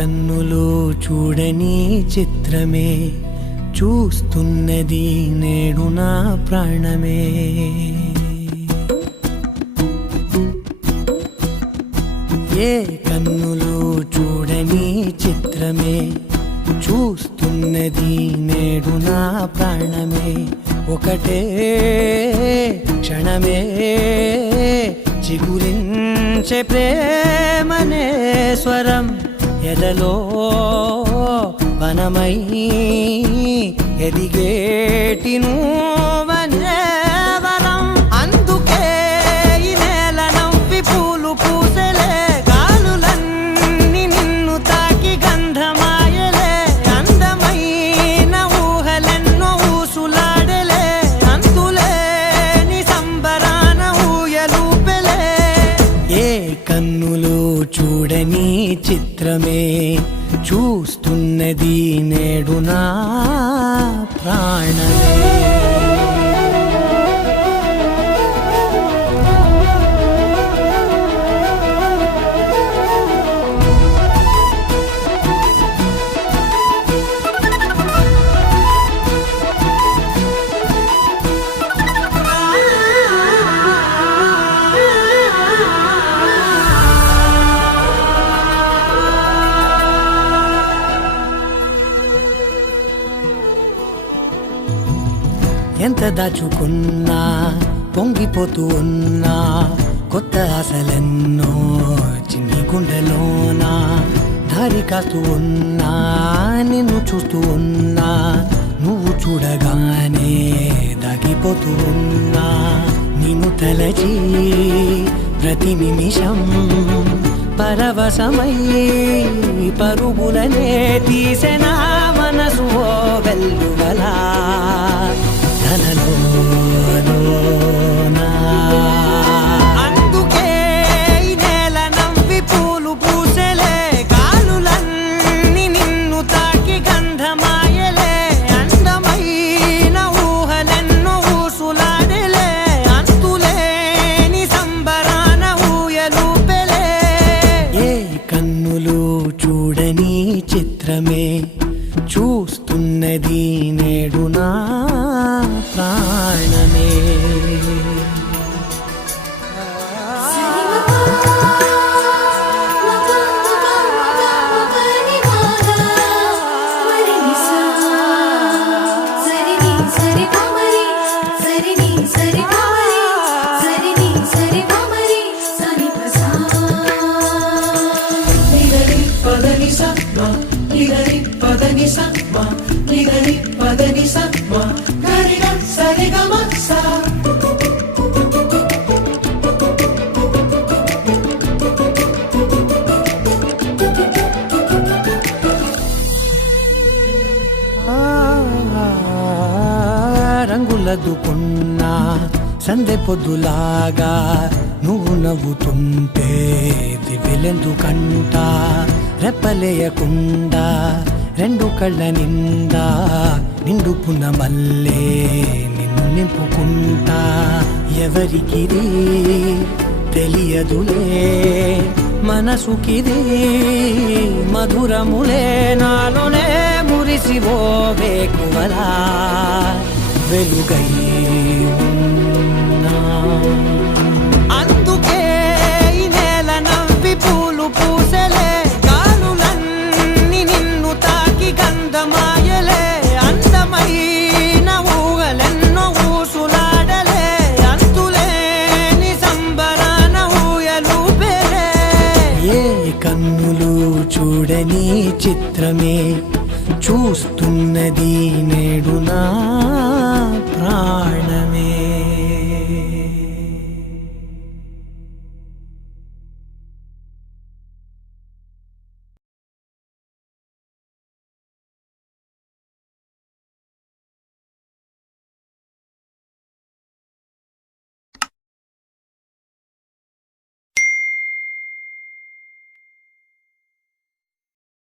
కన్నులు చూడని చిత్రమే చూస్తున్నది నేడు నా ప్రాణమే. ఏ కన్నులు చూడని చిత్రమే చూస్తున్నది నేడు నా ప్రాణమే. ఒకటే క్షణమే చిగురించే ప్రేమనే స్వరం ఎదలో వనమై ఎదిగేటి నువ్వనే వరం. అందుకే ఈ నేల నవ్వి పూలు పూసలే, గాలులన్నీ నిన్ను తాకి గంధమాయలే. అందమైన ఊహలెన్నో ఊసులాడలే, అంతులేని సంబరాన ఊయలూపెలే. ఏ కన్నులు చూడని చిత్రమే చూస్తున్నది నేడు నా ప్రాణమే. ఎంత దాచుకున్నా పొంగిపోతూ ఉన్నా, కొత్త ఆశలెన్నో చిన్ని గుండెలోనా. దారి కాస్తూ ఉన్నా, నిన్ను చూస్తూ ఉన్నా, నువ్వు చూడగానే దాగిపోతూ ఉన్నా. నిన్ను తలచి ప్రతి నిమిషం పరవశమై పరుగులనే తీసెనా మనసు ఓ వెల్లువలా. అందుకే ఈ నేల నవ్వి పూలు పూసలే, గాలులన్నీ నిన్ను తాకి గంధమాయలే. అందమైన ఊహలెన్నో ఊసులాడలే, అంతులేని సంబరాన ఊయలూపెలే. ఏ కన్నులు చూడని చిత్రమే చూస్తున్నది నేడు నా ప్రాణమే. రంగులదుకున్నా సందె పొద్దులాగా నువ్వు నవ్వుతుంటే దివ్వెలెందుకంట. రెప్పలేయకుండా రెండు కళ్ళ నిండా నిండుకున్న మల్లే నిన్ను నింపుకుంటా. ఎవరికిది తెలియదులే మనసుకిది మధురములే, నాలోనే మురిసివో వేకువలా వెలుగై ఉన్నా. అందుకే ఈ నేల నవ్వి పూలు పూసలే, గాలులన్నీ నిన్ను తాకి గంధమాయలే. అందమైన ఊహలెన్నో ఊసులాడలే, అంతులేని సంబరాన ఊయలూపెలే. ఏ కన్నులు చూడని చిత్రమే చూస్తున్నది నేడు నా